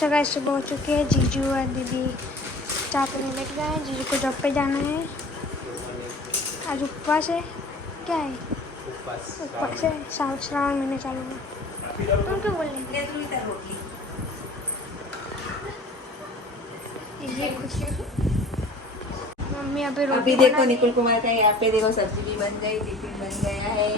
तो गाइस सुबह हो चुकी है। जीजू और दीदी चाय पीने बैठ गए हैं। जीजू को जॉब पे जाना है। आज उपवास है। क्या है? उपवास है। श्रावण महीने चालू है। तुम क्यों बोल रहे हो? ये खुशी मम्मी अभी देखो निकुल कुमार का यहाँ पे देखो सब्जी भी बन गई, टिफिन बन गया है।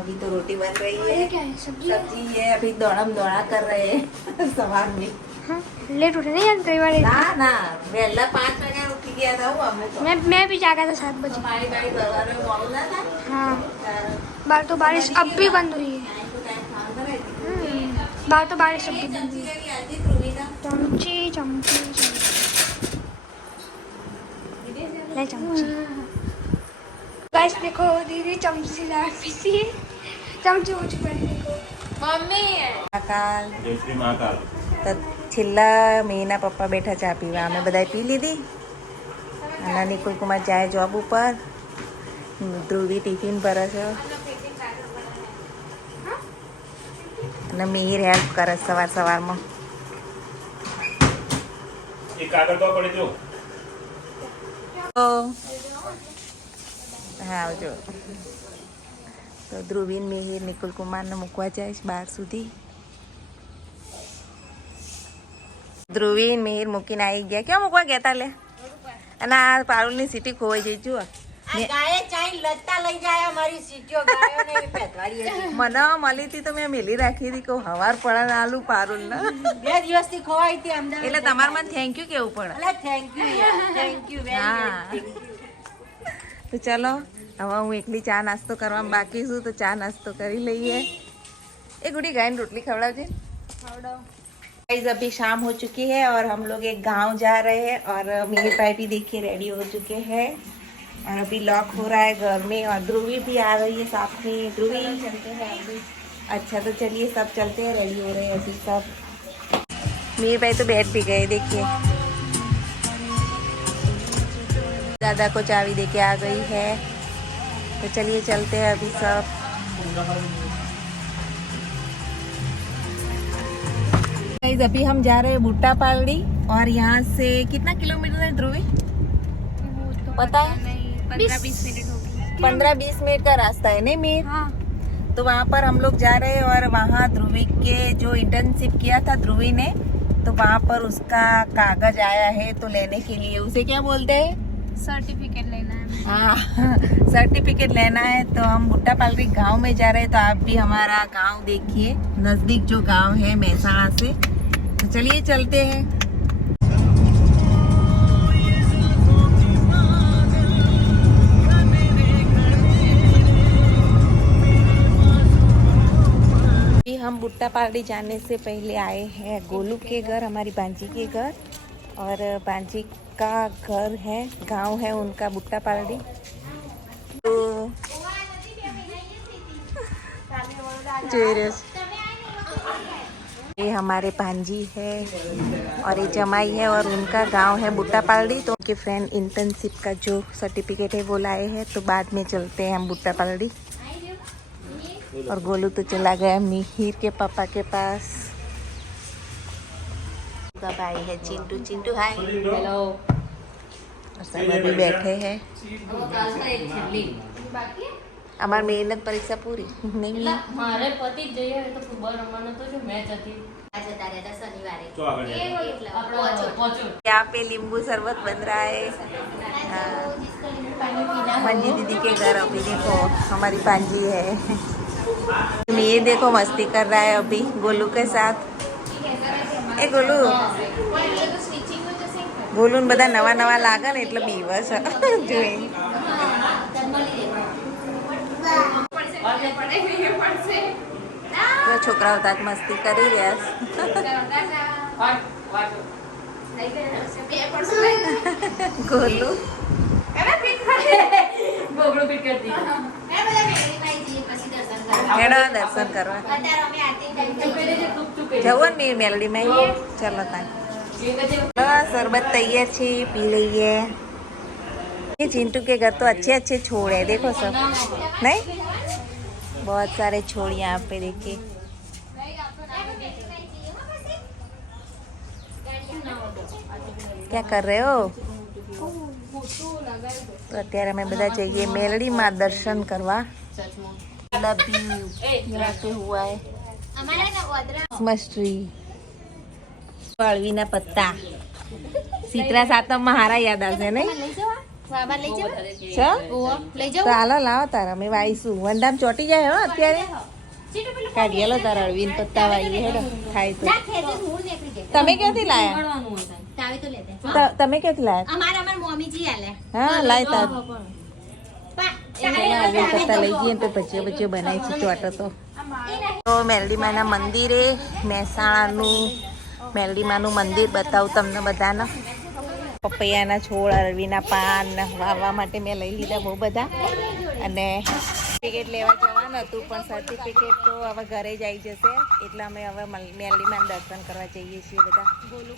अभी तो रोटी बन रही है। क्या है? सब्जी है। अभी दौड़म दौड़ा कर रहे हैं सवार में। हाँ, लेट उठे नहीं यार कई बार। ना वेला 5 बजे उठ गया था वो हमें तो। मैं भी जागा था 7 बजे। हमारी गाड़ी सवार में मौला था। हाँ बाहर तो बारिश अब भी बंद हुई है। बाहर तो बारिश अब भी बंद हुई है। चमची चमची ले चमची। गाइस देखो दीदी चमची ला पीसी है। चमची हो चुका है देखो। मम्मी महाकाल जय श्री महाकाल। तो છેલ્લા મહિના પપ્પા બેઠા ચા પીવા. અમે બધાએ પી લીધી. અને નિકુલ કુમાર જાય જોબ ઉપર. ધ્રુવી ટિફિન ભરે છે અને મિહિર હેલ્પ કરે સવારમાં. હા આવજો. તો ધ્રુવીન મિહિર નિકુલ કુમારને મૂકવા જાય બહાર સુધી. ધ્રુવીન મિહિર મૂકીને આવી ગયા. ક્યાં મૂકવા ગયા તા લે? અને આ પારુલની સીટી ખોવાઈ જઈ. જુઓ મને મળી હતી તો મેં મેલી રાખી હતી કે હવાર પડે આલુ પારુલ ને 2 દિવસથી ખોવાઈ હતી અમદાવાદ. એટલે તમારે મને થેન્ક યુ કેવું પડે. થેન્ક યુ તો ચલો હવે હું એકલી ચા નાસ્તો કરવામાં બાકી છું તો ચા નાસ્તો કરી લઈએ. એ गुड़ी गाय रोटली खवड़ाओ. गाइस अभी शाम हो चुकी है और हम लोग एक गांव जा रहे हैं और मिहिर भाई भी देखिए रेडी हो चुके हैं और अभी लॉक हो रहा है घर में और ध्रुवी भी आ रही है साथ में. ध्रुवी चलते हैं अभी. अच्छा तो चलिए सब चलते हैं. रेडी हो रहे हैं अभी सब. मिहिर भाई तो बैठ भी गए देखिए. दादा को चाबी देके आ गई है तो चलिए चलते हैं अभी सब. गाइस अभी हम जा रहे हैं बूटा पालड़ी और यहाँ से कितना किलोमीटर है ध्रुवी पता है? 15-20 मिनट होगी. 15-20 मिनट का रास्ता है नहीं मीर? हाँ. तो वहाँ पर हम लोग जा रहे हैं और वहाँ ध्रुवी के जो इंटर्नशिप किया था ध्रुवी ने तो वहाँ पर उसका कागज आया है तो लेने के लिए. उसे क्या बोलते हैं? सर्टिफिकेट लेना है. हाँ सर्टिफिकेट लेना है. तो हम बूटा पालड़ी गांव में जा रहे हैं. तो आप भी हमारा गांव देखिए. नजदीक जो गांव है महसाणा से. तो चलिए चलते हैं. हम बुट्टा पालड़ी जाने से पहले आए हैं गोलू के घर, हमारी बांजी के घर. और बांजी का घर है, गांव है उनका बुट्टा पालड़ी. तो ये हमारे भांजी है और ये जमाई है और उनका गांव है बुट्टा पालड़ी. तो उनके फ्रेंड इंटर्नशिप का जो सर्टिफिकेट है वो लाए हैं. तो बाद में चलते हैं हम बुट्टा पालड़ी. और गोलू तो चला गया मिहिर के पापा के पास. भाई है चिंटू. चिंटू हाय. हेलो. सब अभी बैठे हैं. અમાર મહેનત પરીક્ષા પૂરી નહીં મારે પતિ જઈએ તો ફૂટબોલ રમવાનો તો જો મેચ હતી આજે તારે હતા શનિવારે તો આગળ यहाँ पे नींबू शरबत बन रहा है. मंजी दीदी के घर. अभी देखो हमारी पांजी है. ये देखो मस्ती कर रहा है अभी गोलू के साथ. ए गोलू गोलू ने બધા નવા નવા લાગે ને એટલે બીવસ જોઈ. તો છોકરાઓ તાત મસ્તી કરી રહ્યા ગોલુ હેડો દર્શન કરવા જવું ને મેલડી માં. ચલો ત્યાં शरबत तैयार છે पी लीजिए. ये चिंटू के घर तो अच्छे अच्छे छोड़ है देखो सब. नहीं बहुत सारे छोड़ यहाँ पे देखिए. ક્યાં કર રહે હો? તો અત્યારે અમે બધા જઈએ મેલડીમાં દર્શન કરવા. અળવીના પત્તા સીતરા સાતમમાં હારા યાદ આવશે નહીં? ચાલો લાવો તારા અમે વાઈશું. વંદામ ચોટી જાય હો અત્યારે. કાઢીએ લો તારા અળવીના પત્તા વાઈએ હેડો ખાય તો. તમે ક્યાંથી લાયા? તમે ક્યાંથી લાયા? હા લાય તાર પત્તા લઈ જઈએ તો ભજીયો ભજીયો બનાવીશું ચોટો તો મેલડીમાના મંદિરે મહેસાણાનું મેલડીમાનું મંદિર બતાવું તમને બધાને. પપૈયાના છોડ અરવીના પાન વાવવા માટે મેં લઈ લીધા બહુ બધા. અને સર્ટિફિકેટ લેવા જવાનું હતું પણ સર્ટિફિકેટ તો હવે ઘરે જ આવી જશે એટલે અમે હવે મેલડીમાં દર્શન કરવા જઈએ છીએ બધા. ગોલું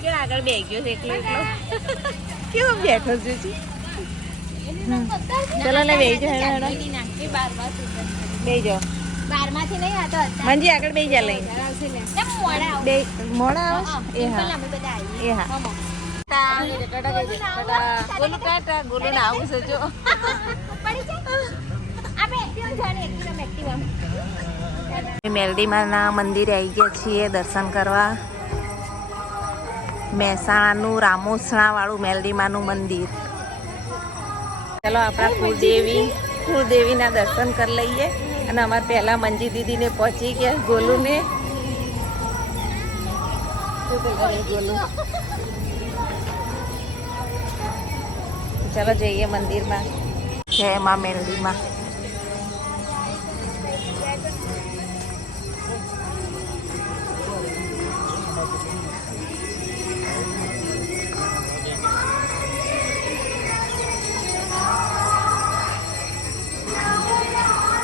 કેવો આગળ બેસી ગયો છે એકલો એકલો. કેવો બેઠો છે? ચલો ને બેસી જાઓ. બેસી જાઓ. મંજી આગળ બેસી જા લઈને. મોડા આવે? એ હા એ હા. ગોલું ટાટા ગોલું ને આવું છે જો. મેલડીમાના મંદિરે આવી ગયા છીએ દર્શન કરવા. મહેસાણાનું રામોસણા વાળું મેલડીમાનું મંદિર. ચાલો આપણા કુળદેવીના દર્શન કરી લઈએ. અને અમારે પહેલા મંજી દીદીને પહોંચી ગયા ગોલુને. ચાલો જઈએ મંદિરમાં. જય મા મેલડીમાં.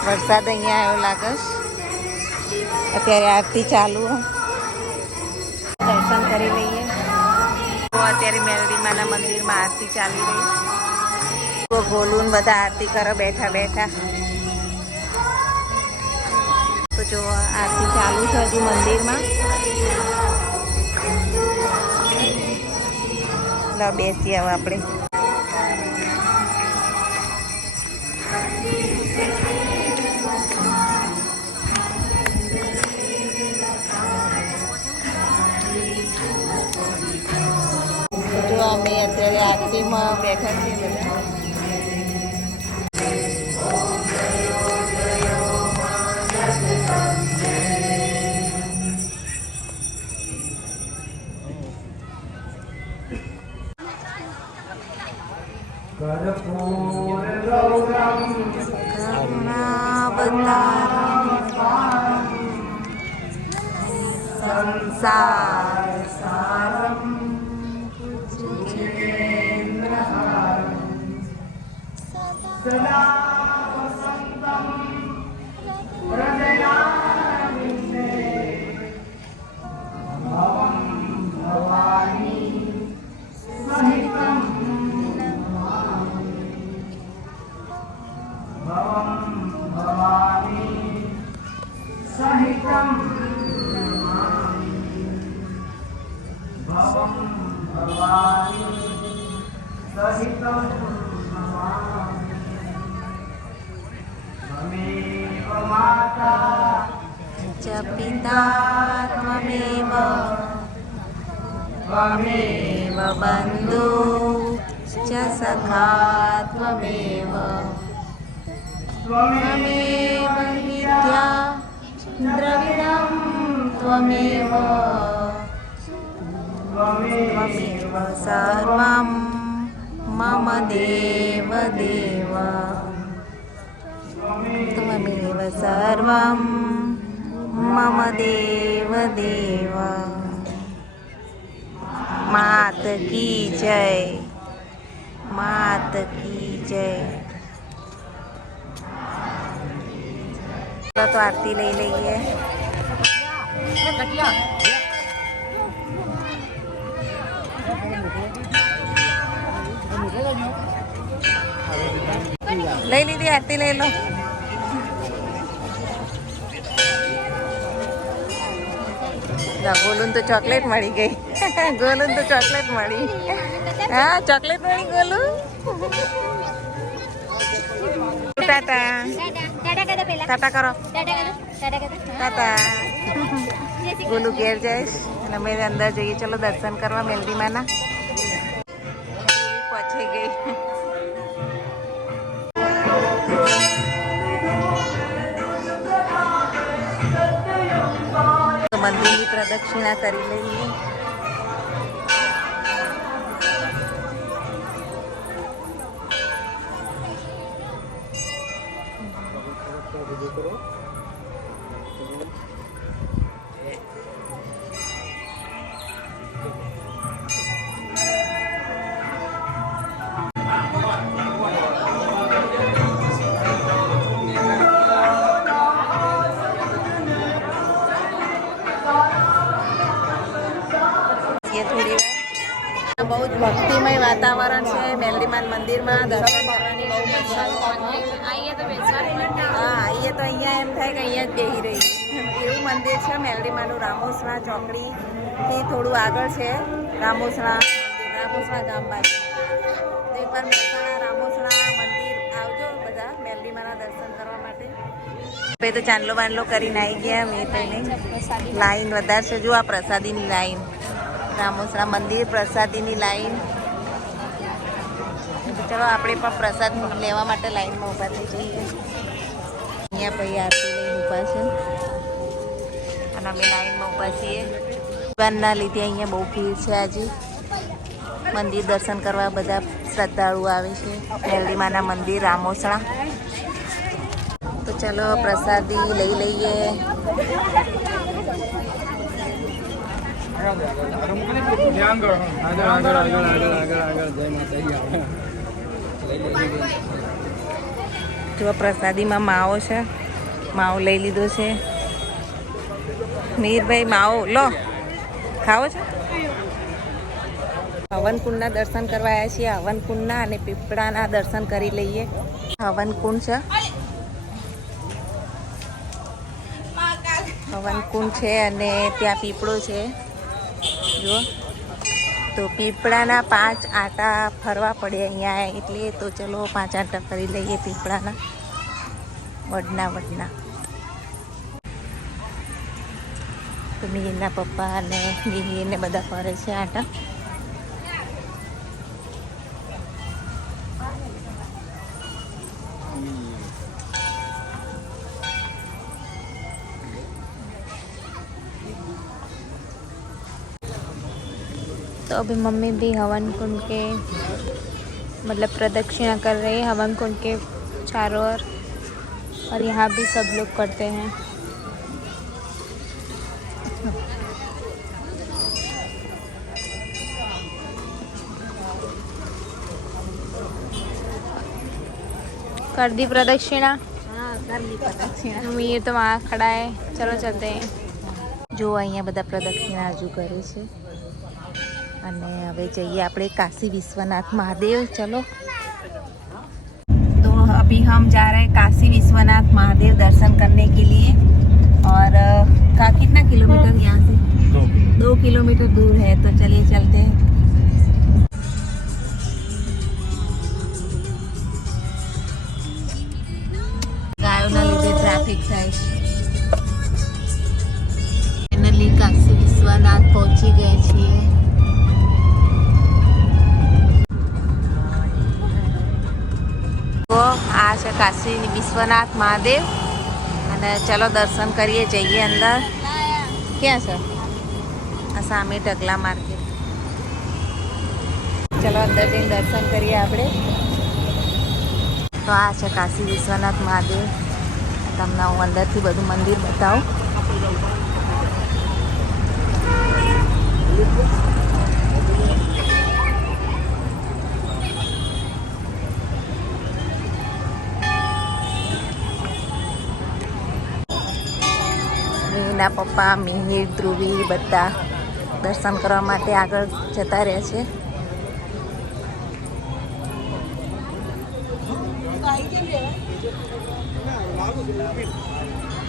વરસાદ અહીંયા આવ્યો લાગે. અત્યારે આરતી ચાલુ. દર્શન કરી લઈએ. તો અત્યારે મેલડીમાના મંદિરમાં આરતી ચાલી રહી. તો ગોલુન બધા આરતી કરો બેઠા બેઠા. તો જો આરતી ચાલુ છે હજુ મંદિરમાં. બેસીએ હવે આપણે. જો અમે અત્યારે આરતીમાં બેઠા છીએ બધા. સંસાર સારમ पिता त्वमेव बन्धु च सखा त्वमेव विद्या द्रविणं त्वमेव सर्वं मम देव देव त्वमेव सर्वं मम देव देव. मात की जय. मात की जय. तो आरती ले लीजिए. ले लीजिए आरती ले लो. ગોલુન તો ચોકલેટ મળી ગઈ. ગોલુન તો ચોકલેટ મળી. હા ચોકલેટ મળી ગોલુ. ટાટા ટાટા કરો. ટાટા. ગોલુ ઘેર જઈશ અને અમે અંદર જઈએ. ચલો દર્શન કરવા મેલડીમાના. પહોંચી ગઈ. મંદિરની પ્રદક્ષિણા કરી લઈએ. થોડી વાર બહુ જ ભક્તિમય વાતાવરણ છે. મેલડીમાન મંદિરમાં દર્શન કરવાની બહુ મજા આવે. હા આવીએ તો અહીંયા એમ થાય કે અહીંયા જ બેસી રહી. એવું મંદિર છે મેલડીમાનું. રામોસણા ચોકડીથી થોડું આગળ છે. રામોસણા ગામ બાજુ. તો એકવાર મહેસાણા રામોસણા મંદિર આવજો બધા મેલડીમાના દર્શન કરવા માટે. ભાઈ તો ચાંદલો બાંદલો કરીને આવી ગયા. મેં તો નહીં લાઈન વધારે છે. જો આ પ્રસાદીની લાઈન. રામોસણા મંદિર પ્રસાદીની લાઈન. ચલો આપણે પણ પ્રસાદ લેવા માટે લાઈનમાં ઊભા થઈ જઈએ. અહીંયા ભાઈ આરતી લઈને ઊભા છે અને અમે લાઈનમાં ઊભા છીએ. ભગવાનના લીધે અહીંયા બહુ ભીડ છે. આજે મંદિર દર્શન કરવા બધા શ્રદ્ધાળુઓ આવે છે. મેલડીમાના મંદિર રામોસણા. તો ચલો પ્રસાદી લઈ લઈએ. જો પ્રસાદીમાં માવો છે. માવો લઈ લીધો છે. મીરભાઈ માવો લો. ખાવો છે? હવનકુંડના દર્શન કરવા આવ્યા છીએ. હવનકુંડના અને પીપળાના દર્શન કરી લઈએ. હવનકુંડ છે. હવનકુંડ છે અને ત્યાં પીપળો છે. જો તો પીપળાના 5 આંટા ફરવા પડે અહીંયા. એટલે તો ચલો 5 આંટા ફરી લઈએ પીપળાના. વડના તો મિહિરના પપ્પા અને મિહિરને બધા ફરે છે આંટા. तो अभी मम्मी भी हवन कुंड के मतलब प्रदक्षिणा कर रही है हवन कुंड के चारों ओर. और यहाँ भी सब लोग करते हैं. कर दी प्रदक्षिणा. हाँ कर ली प्रदक्षिणा. मीर तो वहाँ खड़ा है. चलो चलते हैं. जो અહીંયા બધા પ્રદક્ષિણા હજુ કરે છે. અને હવે જઈએ આપણે काशी विश्वनाथ महादेव. चलो तो अभी हम जा रहे हैं काशी विश्वनाथ महादेव दर्शन करने के लिए. और कितना किलोमीटर यहाँ से? 2 किलोमीटर दूर है. तो चलिए चलते हैं. ગાયોના લીધે ટ્રાફિક થાય છે. ફાઇનલી કાશી વિશ્વનાથ પહોંચી ગયા છીએ. આ છે કાશી વિશ્વનાથ મહાદેવ. અને ચલો દર્શન કરીએ. જઈએ અંદર. ક્યાં છે? આ સામે ઢગલા માર્કેટ. ચલો અંદર જઈને દર્શન કરીએ આપણે. તો આ છે કાશી વિશ્વનાથ મહાદેવ. તમને હું અંદરથી બધું મંદિર બતાવું. મિહિરના પપ્પા મિહિર ધ્રુવી બધા દર્શન કરવા માટે આગળ જતા રહે છે.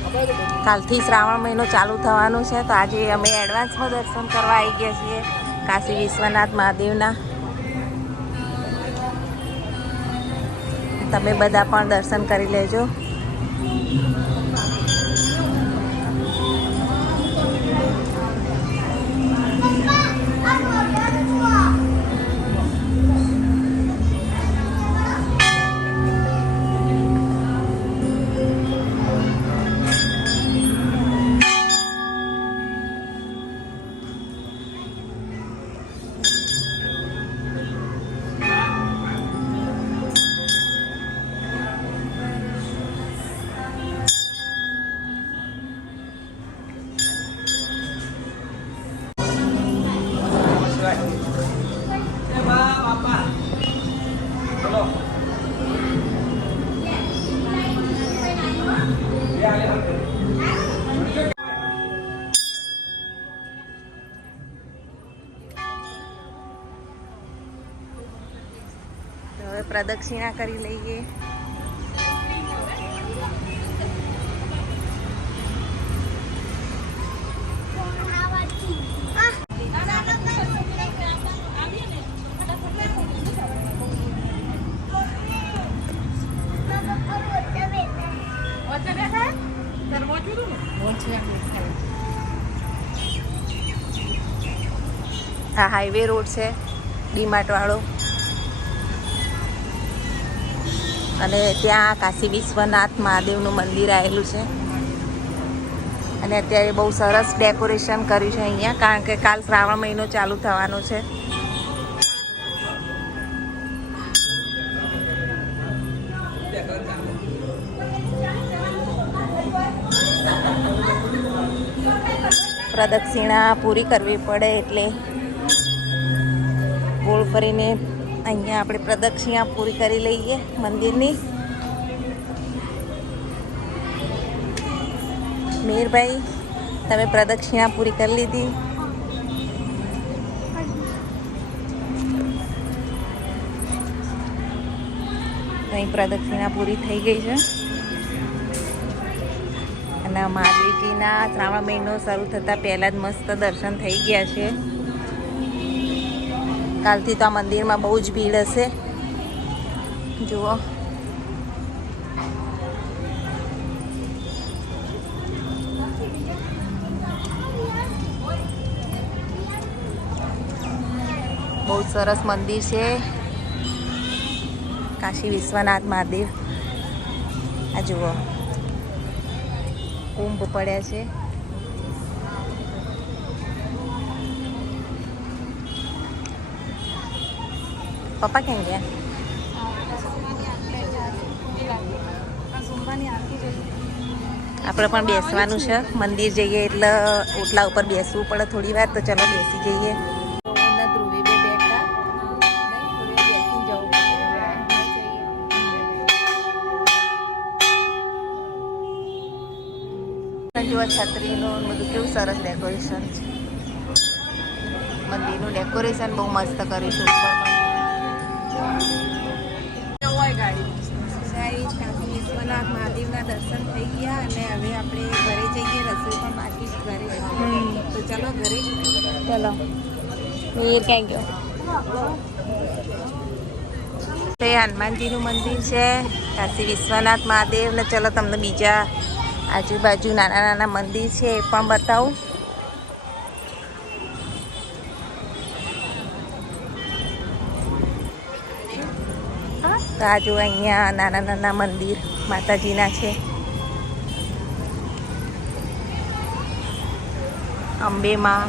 કાલથી શ્રાવણ મહિનો ચાલુ થવાનું છે, તો આજે અમે એડવાન્સમાં દર્શન કરવા આવી ગયા છીએ કાશી વિશ્વનાથ મહાદેવના. તમે બધા પણ દર્શન કરી લેજો. હવે પ્રદક્ષિણા કરી લઈએ. આ હાઈવે રોડ છે ડીમાર્ટ વાળો, અને ત્યાં કાશી વિશ્વનાથ મહાદેવનું મંદિર આવેલું છે. અને અત્યારે બહુ સરસ ડેકોરેશન કર્યું છે અહીંયા, કારણ કે કાલ શ્રાવણ મહિનો ચાલુ થવાનો છે. પ્રદક્ષિણા પૂરી કરવી પડે એટલે ગોળ ફરીને અહીંયા આપણે પ્રદક્ષિણા પૂરી કરી લઈએ મંદિરની. મેરભાઈ, તમે પ્રદક્ષિણા પૂરી કરી લીધી? અહીં પ્રદક્ષિણા પૂરી થઈ ગઈ છે. અને મહાદેવજીના શ્રાવણ મહિનો શરૂ થતાં પહેલાં જ મસ્ત દર્શન થઈ ગયા છે. કાલથી તો આ મંદિરમાં બહુ જ ભીડ હશે. જુઓ, બહુ સરસ મંદિર છે કાશી વિશ્વનાથ મહાદેવ. આ જુઓ, કુંભ પડ્યા છે. પપ્પા ક્યાં ગયા? આપણે પણ બેસવાનું છે. મંદિર જઈએ એટલે ઓટલા ઉપર બેસવું પડે થોડી વાર, તો ચલો બેસી જઈએ. ધ્રુવી બે બેઠા બેસી જવું. જો છત્રીનું બધું કેવું સરસ ડેકોરેશન છે. મંદિરનું ડેકોરેશન બહુ મસ્ત કર્યું છે. ઉપર કાશી વિશ્વનાથ મહાદેવના દર્શન થઈ ગયા, અને હવે આપણે ઘરે જઈએ. રસોઈ પણ બાકી જ ઘરે, તો ચલો ઘરે. ચલો, મીર ક્યાં ગયો? તે હનુમાનજીનું મંદિર છે કાશી વિશ્વનાથ મહાદેવ. ને ચલો તમને બીજા આજુબાજુ નાના નાના મંદિર છે એ પણ બતાવું. તો આ જો અહીંયા નાના નાના મંદિર માતાજીના છે. અંબેમાં,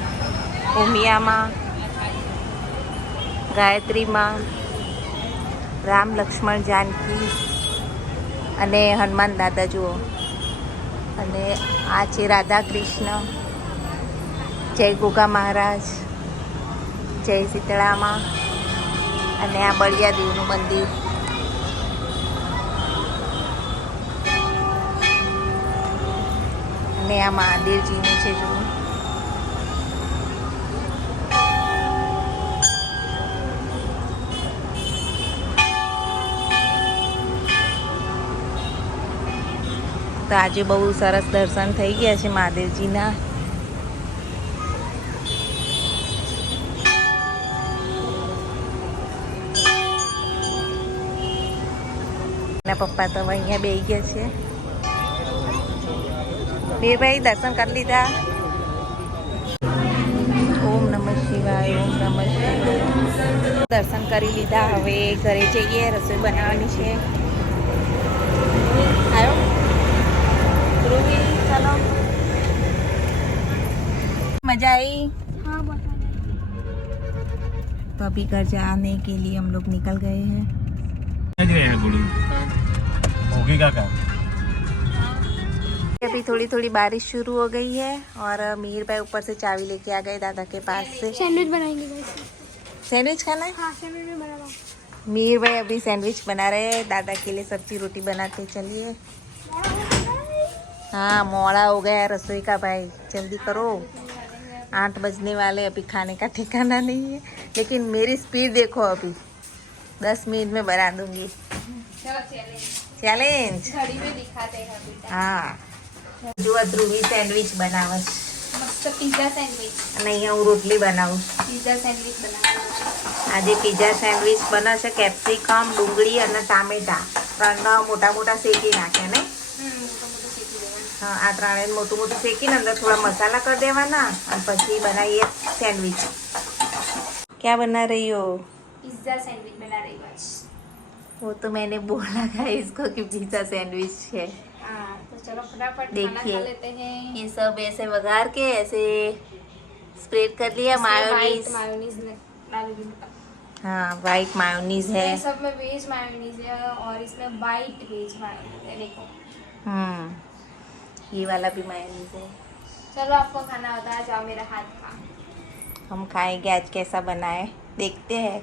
ઉમિયામાં, ગાયત્રીમાં, રામ લક્ષ્મણ જાનકી અને હનુમાન દાદા જુઓ. અને આ છે રાધા કૃષ્ણ, જય ગોગા મહારાજ, જય શીતળામાં, અને આ બળિયાદેવનું મંદિર. અને આ મહાદેવજીનું છે જુઓ. તો આજે બહુ સરસ દર્શન થઈ ગયા છે મહાદેવજીના. એના પપ્પા તો અહીંયા બેસી ગયા છે. વીરભાઈ દર્શન કરી લીધા. ઓમ નમઃ શિવાય, ઓમ નમઃ શિવાય. દર્શન કરી લીધા. હવે ઘરે જઈએ, રસોઈ બનાવવાની છે. આવ્યો ધ્રુવી, ચલો. मजा आई? हाँ बहुत मजा तो अभी घर जाने के लिए हम लोग निकल गए हैं. अभी थोड़ी थोड़ी बारिश शुरू हो गई है और मीर भाई ऊपर से चाबी लेके आ गए दादा के पास से. सैंडविच बनाएंगे गाइस. सैंडविच खाना है? हाँ सैंडविच भी बना रहा हूँ. मीर भाई अभी सैंडविच बना रहे हैं. दादा के लिए सब्जी रोटी बनाते. चलिए. हाँ मोड़ा हो गया रसोई का भाई, जल्दी करो. 8 बजने वाले, अभी खाने का ठिकाना नहीं है. लेकिन मेरी स्पीड देखो, अभी 10 मिनट में बना दूंगी. चैलेंज घड़ी में दिखाते हैं बेटा. हाँ જો ધ્રુવી સેન્ડવિચ બનાવે છે. मस्त पिज्जा सैंडविच. અને અહીંયા હું રોટલી બનાવું. पिज्जा सैंडविच बना. આજે પિઝા સેન્ડવિચ બનશે. કેપ્સિકમ, ડુંગળી અને ટામેટા ત્રણના મોટા મોટા શેકી નાખ્યા ને. हाँ आ ત્રણે મોટું મોટું શેકીને અંદર थोड़ा मसाला कर देवाना और પછી बनाइए सैंडविच. क्या बना रही हो? पिज्जा सैंडविच बना रही हूँ आज. वो तो मैंने बोला था इसको कि पिज्जा सैंडविच है. हाँ तो चलो फटाफट खाना देखिए. खा लेते हैं. ये सब ऐसे वघार के ऐसे स्प्रेड कर लिया. मायोनीज. मायोनीज डालूंगी. हाँ वाइट मायोनीज है. ये सब में वेज मायोनीज है और इसमें वाइट वेज मायोनीज है. देखो ये वाला भी मायोनीज है. चलो आपको खाना होता है, जाओ मेरा हाथ खा. हम खाएंगे आज. कैसा बना है देखते हैं.